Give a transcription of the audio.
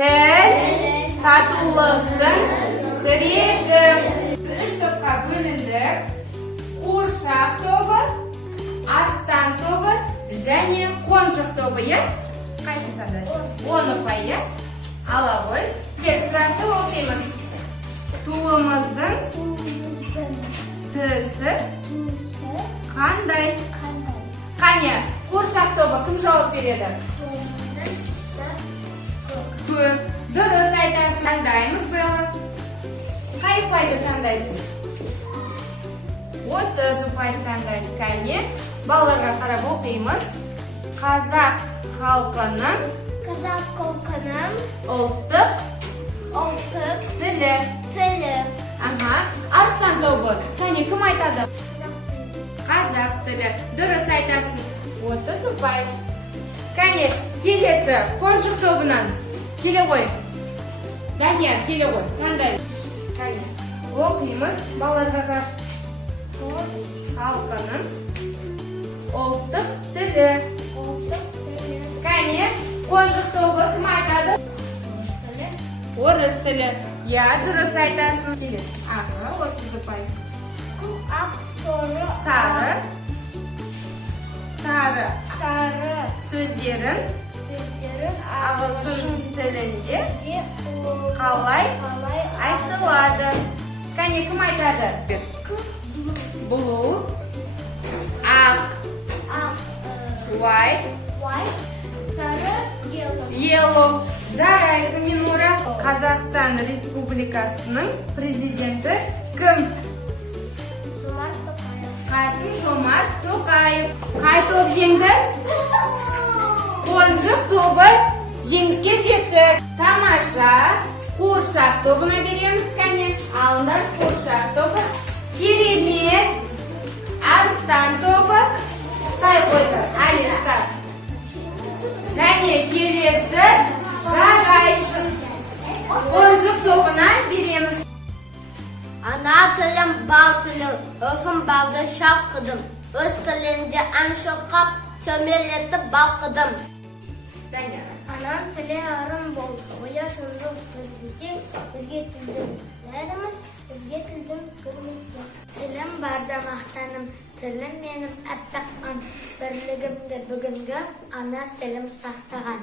Тіл татулықтың тірегі. Үш топқа бөліндік. Қуыршақ тобы, арыстан тобы және қонжық тобы, е? Қайсын таңдайсың? Оны ұпай, е? Ала ғой. Кел сұрақты оқимыз. Туымыздың түсі қандай? Қане, қуыршақ тобы кім жауап береді? Көк. Дұрыс айтасың. Таңдаймыз белі. Қай ұпайды таңдайсың? 30 ұпайды таңдайды. Кәне, балаларға қарап оқимыз. Қазақ халқының ұлттық тілі. Арыстан тобы. Кәне, кім айтады? Қазақ тілі. Дұрыс айтасың. 30 ұпай. Кәне, келесі қонжық тобынан. Келе ғой. Данияр, келе ғой. Таңдай. Кәне, оқимыз. Балаларға қарап. Халқының ұлттық тілі. Кәне, қонжық тобы кім айтады? Орыс тілі. Я, дұрыс айтасың. Келесі. 30 ұпай. Сары сөздерін ағылшын тілінде қалай айтылады? Кәне, кім айтады? Blue, ақ, white, сары, yellow. Жарайсың, Минура. Қазақстан Республикасының президенті кім? Қасым-Жомарт Тоқаев. Қай топ жеңді? Қонжық тобы жеңіске жетті. Тамаша. Қуыршақ тобына береміз, кәне. Алындар қуыршақ тобы. Керемет. Арыстан тобы. Қай қойды? Арыстан. Және келесі жарайсың. Қонжық тобына береміз. Ана тілім бал тілім, өзім балды шалқыдым. Өз тілінде ән шоқап, сөмелетіп балқыдым. Анам тілі арым болды, оя шындық тілде, өзге тілдің ләріміз, өзге тілдің күрмейді. Тілім барда мақтаным, тілім менім әппаққан, бірлігімді бүгінгі ана тілім сақтаған.